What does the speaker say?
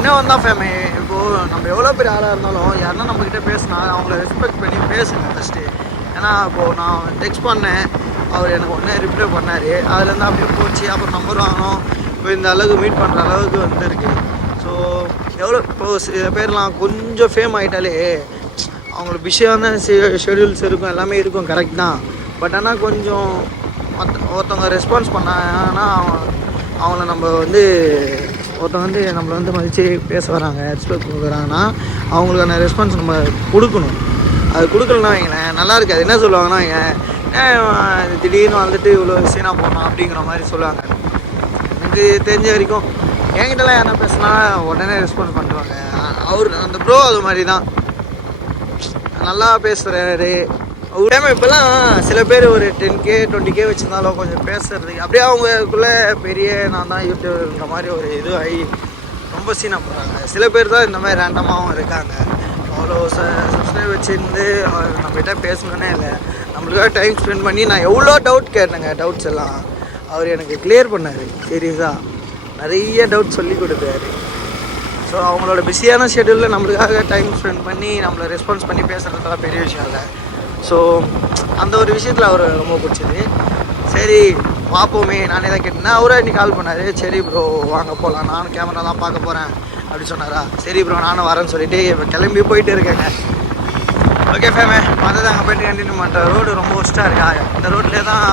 என்ன வந்தால் ஃபேமே இப்போது நம்ம எவ்வளோ பெரிய ஆளாக இருந்தாலும் யாருன்னா நம்மக்கிட்ட பேசினா அவங்கள ரெஸ்பெக்ட் பண்ணி பேசுங்க ஃபஸ்ட்டு. ஏன்னா இப்போது நான் டெக்ஸ்ட் பண்ணேன், அவர் எனக்கு ஒன்றே ரிப்ளை பண்ணார், அதுலேருந்து அப்படியே போச்சு. அப்புறம் நம்பர் வாங்கினோம், இப்போ இந்த அளவுக்கு மீட் பண்ணுற அளவுக்கு வந்துருக்கு. ஸோ எவ்வளோ இப்போது சில பேர்லாம் கொஞ்சம் ஃபேம் ஆகிட்டாலே அவங்களுக்கு பிஸியான ஷெடியூல்ஸ் இருக்கும், எல்லாமே இருக்கும், கரெக்ட் தான். பட் ஆனால் கொஞ்சம் ஒருத்தவங்க ரெஸ்பான்ஸ் பண்ணாங்கன்னா அவங்கள நம்ம வந்து ஒருத்தவங்க நம்மளை மதித்து பேச வராங்க, ரெஸ்பெக்ட் கொடுக்குறாங்கன்னா அவங்களுக்கான ரெஸ்பான்ஸ் நம்ம கொடுக்கணும். அது கொடுக்கலன்னா வைங்களேன் நல்லா இருக்காது. என்ன சொல்லுவாங்கன்னா ஏன் திடீர்னு வந்துட்டு இவ்வளோ சீனாக போனோம் அப்படிங்கிற மாதிரி சொல்லுவாங்க. எனக்கு தெரிஞ்ச வரைக்கும் என்கிட்டலாம் யாரா பேசினா உடனே ரெஸ்பான்ஸ் பண்ணுவாங்க. அவர் அந்த ப்ரோ அது மாதிரி தான் நல்லா பேசுகிறாரு. டைம் இப்போல்லாம் சில பேர் ஒரு 10K 20K வச்சுருந்தாலும் கொஞ்சம் பேசுறதுக்கு அப்படியே அவங்களுக்குள்ளே பெரிய நான் தான் யூடியூப்ன்ற மாதிரி ஒரு இது ஆகி ரொம்ப சீனாக போகிறாங்க. சில பேர் தான் இந்த மாதிரி ரேண்டமாகவும் இருக்காங்க. அவ்வளோ சப்ஸ்கிரைப் வச்சுருந்து நம்மகிட்ட பேசணுன்னே இல்லை, நம்மளுக்காக டைம் ஸ்பெண்ட் பண்ணி நான் எவ்வளோ டவுட் கேட்டேங்க. டவுட்ஸ் எல்லாம் அவர் எனக்கு கிளியர் பண்ணார். சீரியஸாக நிறைய டவுட் சொல்லி கொடுத்தாரு. ஸோ அவங்களோட பிஸியான ஷெடியூலில் நம்மளுக்காக டைம் ஸ்பெண்ட் பண்ணி நம்மளை ரெஸ்பான்ஸ் பண்ணி பேசுகிறதுலாம் பெரிய விஷயம் இல்லை. ஸோ அந்த ஒரு விஷயத்தில் அவர் ரொம்ப பிடிச்சது. சரி பார்ப்போமே, நானே தான் கேட்டேன்னா அவரே இன்னைக்கு கால் பண்ணார். சரி ப்ரோ வாங்க போகலாம், நானும் கேமரா தான் பார்க்க போகிறேன் அப்படி சொன்னாரா. சரி ப்ரோ நானும் வரேன்னு சொல்லிட்டு இப்போ கிளம்பி போயிட்டு இருக்கேங்க. ஓகே ஃபேமே வந்து அங்கே போய்ட்டு கண்டினியூ பண்ணுற ரோடு ரொம்ப ஒஸ்ட்டாக இருக்கா. இந்த ரோட்லேயே தான்